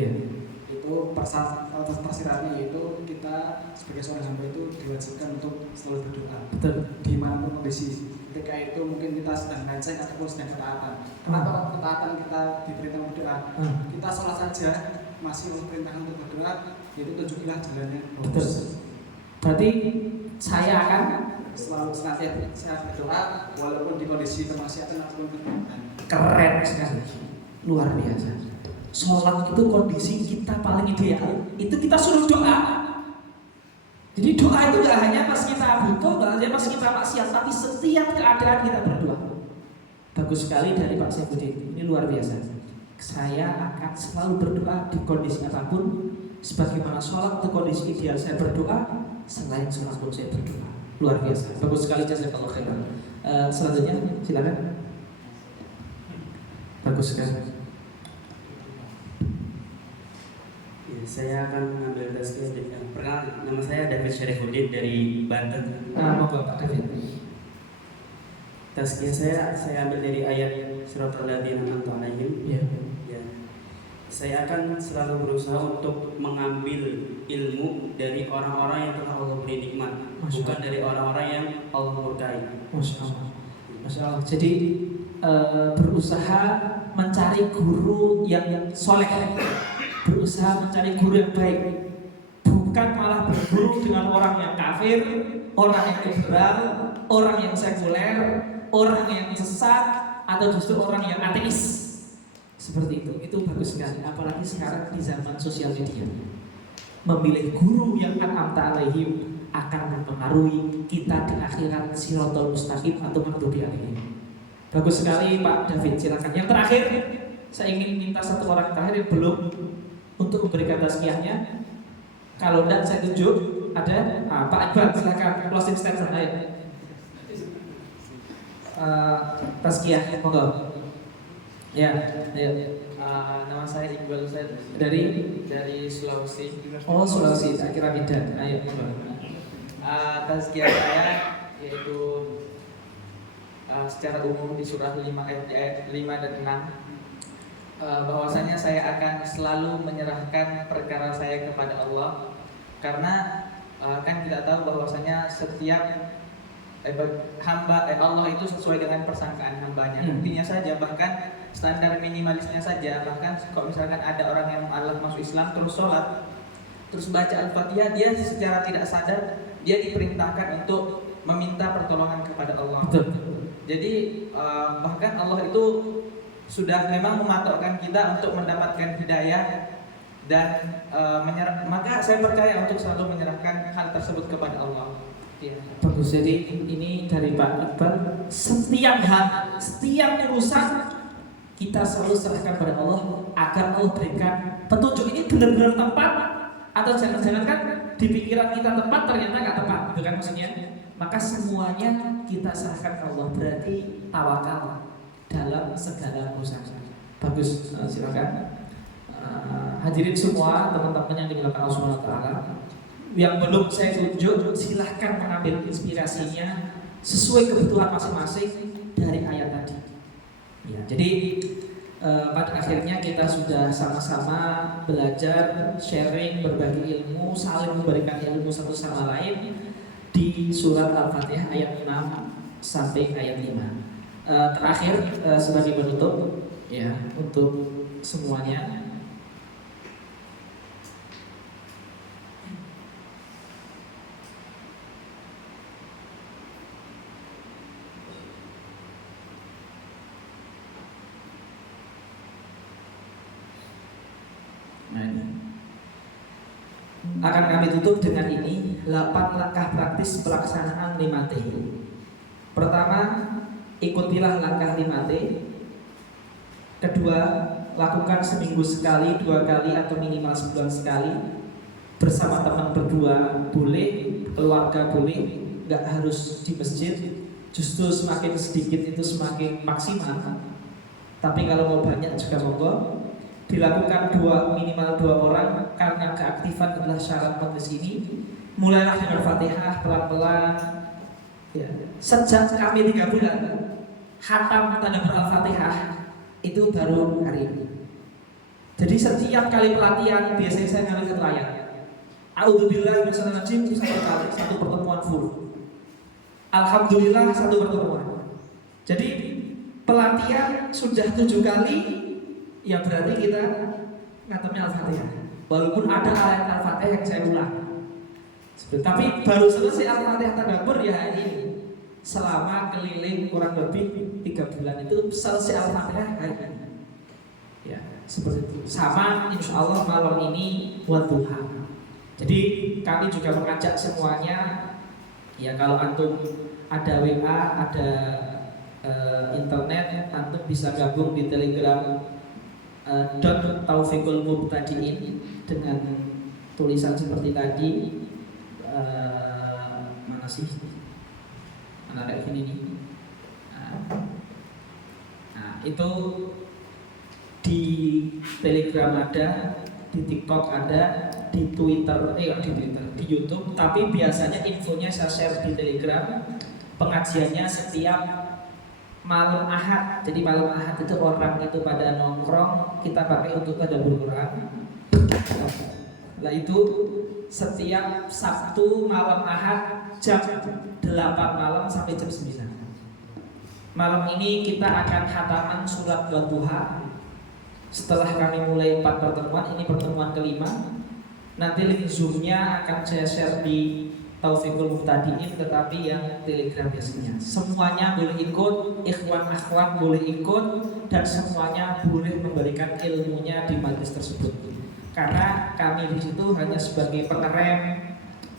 Itu persiratannya yaitu kita sebagai seorang hamba itu diwajibkan untuk selalu berdoa. Betul. Dimanapun kondisi. Ketika itu mungkin kita sedang nganceng ataupun sedang ketaatan. Kenapa ketaatan kita diperintah berdoa? Kita sholat saja masih perintah untuk berdoa, yaitu tunjukilah jalannya. Betul. Berarti saya akan selalu senantiasa berdoa walaupun di kondisi kemaksiatan ataupun ketaatan. Keren sekali, luar biasa. Sholat itu kondisi kita paling ideal, itu kita suruh doa. Jadi doa itu gak hanya pas kita butuh, gak hanya pas kita maksiat, tapi setiap keadaan kita berdoa. Bagus sekali dari Pak Saifuddin, ini luar biasa. Saya akan selalu berdoa di kondisi apapun. Sebagaimana sholat itu kondisi ideal saya berdoa, selain sholat pun saya berdoa. Luar biasa, bagus sekali, jazakallahu khairan. Selanjutnya silakan. Bagus sekali. Ya, saya akan mengambil tazkiyah. Perkenalkan, nama saya David Syarifuddin dari Banten. Monggo Pak David. Tazkiyah saya ambil dari ayat Suratul Ladzina An'amta 'alaihim. Ya. Saya akan selalu berusaha untuk mengambil ilmu dari orang-orang yang telah Allah beri nikmat, bukan dari orang-orang yang Allah murkai. Masya Allah. Jadi berusaha mencari guru yang soleh, berusaha mencari guru yang baik, bukan malah berguru dengan orang yang kafir, orang yang liberal, orang yang sekuler, orang yang sesat, atau justru orang yang ateis. Seperti itu bagus sekali. Apalagi sekarang di zaman sosial media, memilih guru yang an'amta alaihim akan mempengaruhi kita di akhirat siratal mustaqim atau maghdubi alaihim. Bagus sekali Pak David, silakan. Yang terakhir, saya ingin minta 1 orang terakhir yang belum untuk memberikan tazkiyahnya. Kalau tidak saya tunjuk, ada Pak Iqbal, silakan closing statement aja. Tazkiyah, monggo. Ya. Nama saya Iqbal Ustaz dari Sulawesi. Oh, Sulawesi, tak kira beda. Ayo. Tazkiyah saya yaitu secara umum di surah 5 ayat 5 dan 6, bahwasanya saya akan selalu menyerahkan perkara saya kepada Allah, karena kan kita tahu bahwasanya setiap Allah itu sesuai dengan persangkaan hambanya. Buktinya saja, bahkan standar minimalisnya saja, bahkan kalau misalkan ada orang yang masuk Islam terus sholat, terus baca Al-Fatihah, dia secara tidak sadar dia diperintahkan untuk meminta pertolongan kepada Allah. Jadi bahkan Allah itu sudah memang mematokkan kita untuk mendapatkan hidayah dan maka saya percaya untuk selalu menyerahkan hal tersebut kepada Allah. Bagus. Jadi ini dari Pak Iqbal, setiap hal, setiap urusan kita selalu serahkan pada Allah agar Allah berikan petunjuk. Ini benar-benar tepat atau jangan-jangan kan di pikiran kita tepat ternyata nggak tepat, gitu kan maksudnya. Maka semuanya kita serahkan ke Allah, berarti tawakal dalam segala urusan. Bagus, silakan. Hadirin semua, teman-teman yang dimuliakan Allah Subhanahu wa taala, yang belum saya tunjuk silahkan mengambil inspirasinya sesuai kebutuhan masing-masing dari ayat tadi. Ya, jadi pada akhirnya kita sudah sama-sama belajar, sharing, berbagi ilmu, saling memberikan ilmu satu sama lain di surat Al-Fatihah ayat 6 sampai ayat 5. Terakhir sebagai penutup ya untuk semuanya. Akan kami tutup dengan ini 8 langkah praktis pelaksanaan 5T. Pertama, ikutilah langkah 5T. Kedua, lakukan seminggu sekali, 2 kali atau minimal sebulan sekali. Bersama teman berdua boleh, keluarga boleh, nggak harus di masjid. Justru semakin sedikit itu semakin maksimal. Tapi kalau mau banyak juga monggo. Dilakukan minimal 2 orang karena keaktifan adalah syarat majelis ini. Mulailah dengan Fatihah pelan-pelan. Ya. Sejak kami 3 bulan khatam tadabbur Al-Fatihah itu baru hari ini. Jadi setiap kali pelatihan biasanya saya ngambil 1 ayat. A'udzubillahi minasyaitonir rajim 1 kali, 1 pertemuan full. Alhamdulillah 1 pertemuan. Jadi pelatihan sudah 7 kali. Ya berarti kita ngatamnya Al-Fatihah. Walaupun ada ayat Al-Fatihah yang saya ulang. Tapi baru selesai Al-Fatihah tadabbur ya hari ini. Selama keliling kurang lebih 3 bulan itu selesai Al-Fatihah hari ini. Ya, seperti itu. Sama insya Allah malam ini wadduha. Jadi kami juga mengajak semuanya. Ya kalau antum ada WA, ada internet, antum bisa gabung di Telegram Taufikul Mubtadiin dengan tulisan seperti tadi. Mana sih? Mana kayak gini nih? Nah, itu di Telegram ada, di TikTok ada, di Twitter, di YouTube. Tapi biasanya infonya saya share di Telegram. Pengajiannya setiap malam Ahad. Jadi malam Ahad itu orang itu pada nongkrong, kita pakai untuk tadabbur Quran. Nah itu setiap Sabtu malam Ahad jam 8 malam sampai jam 9. Malam ini kita akan khataman surat Wadduha. Setelah kami mulai 4 pertemuan, ini pertemuan kelima. Nanti link Zoom-nya akan saya share di Taufikul Mubtadiin, tetapi yang Telegram biasanya. Semuanya boleh ikut, ikhwan akhwat boleh ikut, dan semuanya boleh memberikan ilmunya di majelis tersebut. Karena kami di situ hanya sebagai pengerem.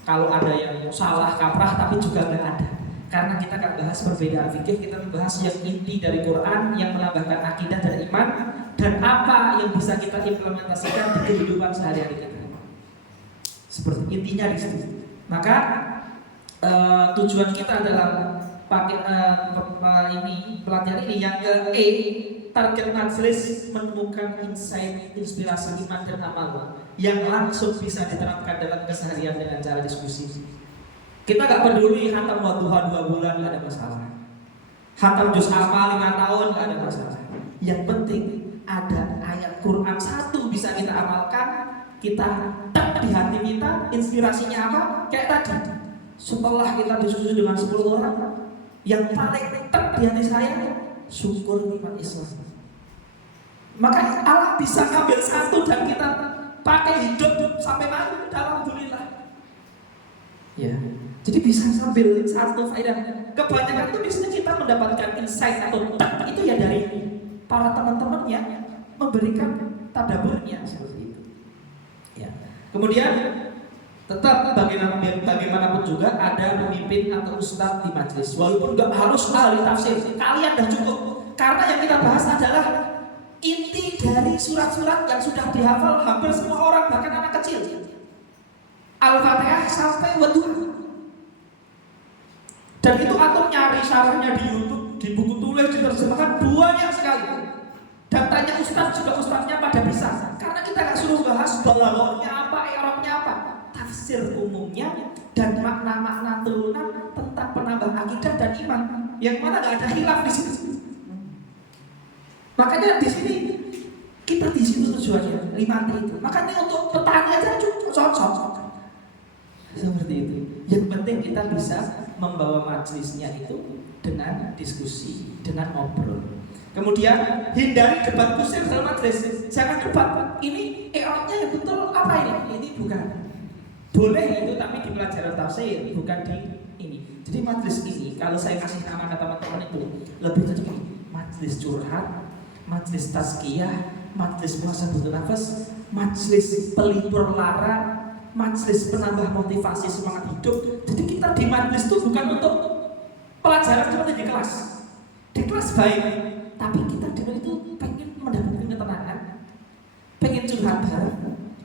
Kalau ada yang salah kaprah, tapi juga nggak ada. Karena kita nggak bahas perbedaan fikih, kita membahas yang inti dari Quran yang menambahkan akidah dan iman, dan apa yang bisa kita implementasikan di kehidupan sehari-hari kita. Seperti intinya di situ. Maka tujuan kita adalah pakai pelatihan ini yang ke E, target majelis menemukan insight, inspirasi iman dan amal yang langsung bisa diterapkan dalam keseharian dengan cara diskusi. Kita gak peduli khatam wadduha 2 bulan gak ada masalah, khatam juz amma 5 tahun gak ada masalah. Yang penting ada ayat Quran 1 bisa kita amalkan, kita tek di hati kita, inspirasinya apa? Kayak tadi, Setelah kita disusul dengan 10 orang, yang paling tek di hati saya, syukur nikmat Islam. Maka Allah bisa ngambil satu dan kita pakai hidup sampai mati, alhamdulillah. Ya, jadi bisa sambil satu faedah. Kebanyakan itu biasanya kita mendapatkan insight atau tek itu ya dari para teman-temannya memberikan tadaburnya seperti itu. Ya. Kemudian tetap bagaimanapun juga ada pemimpin atau ustadz di majelis. Walaupun nggak harus ahli tafsir, kalian dah cukup. Karena yang kita bahas adalah inti dari surat-surat yang sudah dihafal hampir semua orang, bahkan anak kecil. Al-Fatihah sampai Wadduha. Dan itu antum nyari syarahnya di YouTube, di buku tulis, diterjemahkan banyak sekali. Dan tanya ustaz juga, ustaznya pada bisa. Karena kita nggak suruh bahas balaghahnya apa, i'rabnya apa, tafsir umumnya dan makna-makna turunan tentang penambah akidah dan iman. Yang mana nggak ada khilaf di situ. Makanya di sini kita di situ tujuannya 5 itu. Makanya untuk petani aja cocok. Seperti itu. Yang penting kita bisa membawa majelisnya itu dengan diskusi, dengan ngobrol. Kemudian hindari debat kusir dalam majelis. Jangan debat. Ini i'rabnya yang betul apa ini? Ini bukan. Boleh itu tapi di pelajaran tafsir, bukan di ini. Jadi majelis ini kalau saya kasih nama ke teman-teman itu lebih cocok ini. Majelis curhat, majelis tazkiyah, majelis muhasabah nafas, majelis pelipur lara, majelis penambah motivasi semangat hidup. Jadi kita di majelis itu bukan untuk pelajaran seperti di kelas. Di kelas baik, tapi kita di itu pengen mendapatkan ketenangan, pengen curhat bareng,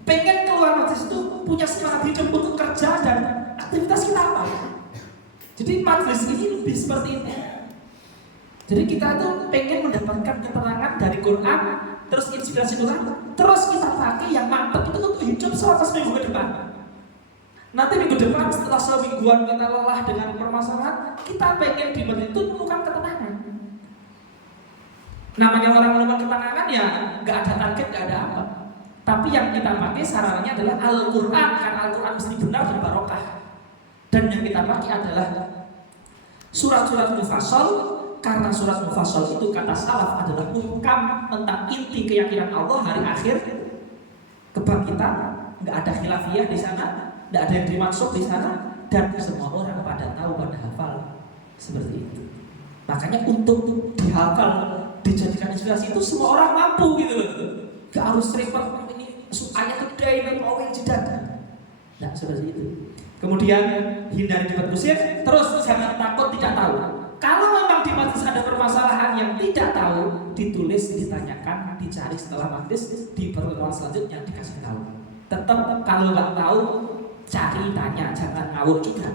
pengen keluar majelis itu punya semangat hidup untuk kerja dan aktivitas kita apa. Jadi majelis ini lebih seperti ini. Jadi kita tuh pengen mendapatkan ketenangan dari Quran, terus inspirasi Quran, terus kita pakai yang mantap itu untuk hidup selama seminggu ke depan. Nanti minggu depan setelah semingguan kita lelah dengan permasalahan, kita pengen di majelis itu menemukan ketenangan. Namanya orang menemukan ketenangan ya nggak ada target, nggak ada apa. Tapi yang kita pakai sarannya adalah Al-Quran, karena Al-Quran mesti benar dan barokah. Dan yang kita pakai adalah surat-surat mufassal, karena surat mufassal itu kata salaf adalah muhkam tentang inti keyakinan Allah hari akhir, kebangkitan, nggak ada khilafiyah di sana, nggak ada yang dimaksud di sana, dan semua orang pada tahu, pada hafal seperti itu. Makanya untuk dihafal, dijadikan inspirasi itu semua orang mampu gitu loh. Gak harus repot ini ayat gede ini mau jidat. Nah seperti itu. Kemudian hindari debat kusir, terus jangan takut tidak tahu. Kalau memang di majelis ada permasalahan yang tidak tahu, ditulis, ditanyakan, dicari setelah majelis, di pertemuan selanjutnya dikasih tahu. Tetap kalau nggak tahu, cari, tanya, jangan ngawur juga.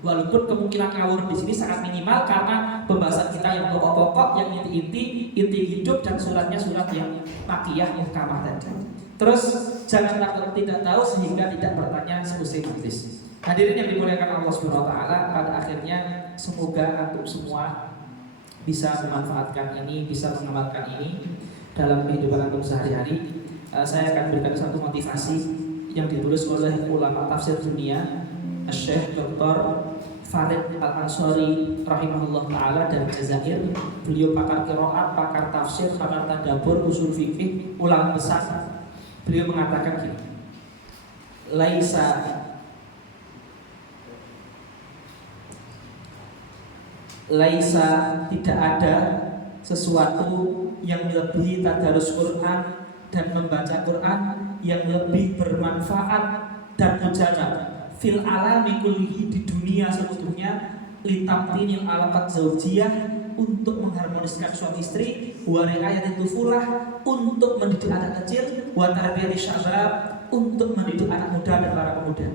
Walaupun kemungkinan ngawur di sini sangat minimal karena pembahasan kita yang pokok-pokok, yang inti hidup dan suratnya surat yang makiyah muhkamah tadi. Terus jangan takut tidak tahu sehingga tidak bertanya seusai majelis. Hadirin yang dimuliakan Allah Subhanahu wa taala, pada akhirnya semoga antum semua bisa memanfaatkan ini, bisa mengamalkan ini dalam kehidupan antum sehari-hari. Saya akan berikan satu motivasi yang ditulis oleh ulama tafsir dunia, Syekh Dr. Farid Al-Ansari rahimahullah ta'ala dari Jazair. Beliau pakar qiraat, pakar tafsir, pakar tadabbur, usul fikih, ulama besar. Beliau mengatakan gini, Laisa tidak ada sesuatu yang lebih tadarus Quran dan membaca Quran yang lebih bermanfaat dan mujarab fil alami kullihi, di dunia seluruhnya, litamtinil alamat zaujiyah, untuk mengharmoniskan suami istri, wa riayat tufulah, untuk mendidik anak kecil, wa tarbiyati syabab, untuk mendidik anak muda dan para pemuda.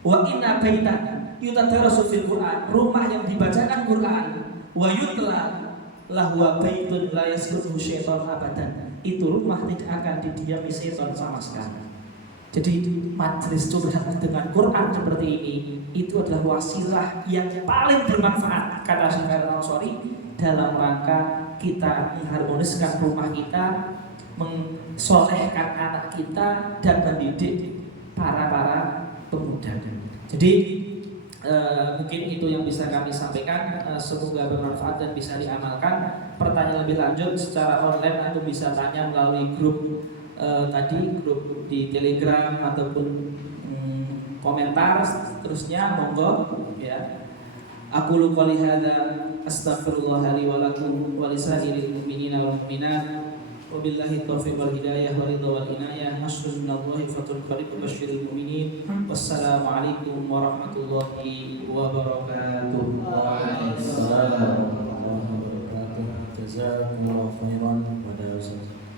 Wa inna baitan yutadarasu fil Quran, rumah yang dibacakan Quran, wa yutla lahwa baitun la yasruhu syaitan abadan, itu rumah tidak akan didiami syaitan sama sekali. Jadi majelis curhat dengan Quran seperti ini itu adalah wasilah yang paling bermanfaat, kata Syekh Al-Ansari, dalam rangka kita mengharmoniskan rumah kita, mensolehkan anak kita, dan mendidik para pemuda. Jadi Mungkin itu yang bisa kami sampaikan. Semoga bermanfaat dan bisa diamalkan. Pertanyaan lebih lanjut secara online atau bisa tanya melalui grup tadi, grup di Telegram ataupun komentar seterusnya, monggo ya. Aku lupa lihada, astaghfirullah li wa lakum wa lisairil mu'minina wal mu'minat. Wabillahi taufiq wal hidayah wal ridha wal inayah. Nasrun minallahi fatul qarib basyiril mu'minin. Wassalamualaikum warahmatullahi wabarakatuh. Waalaikumsalam warahmatullahi wabarakatuh. Jazakumullah.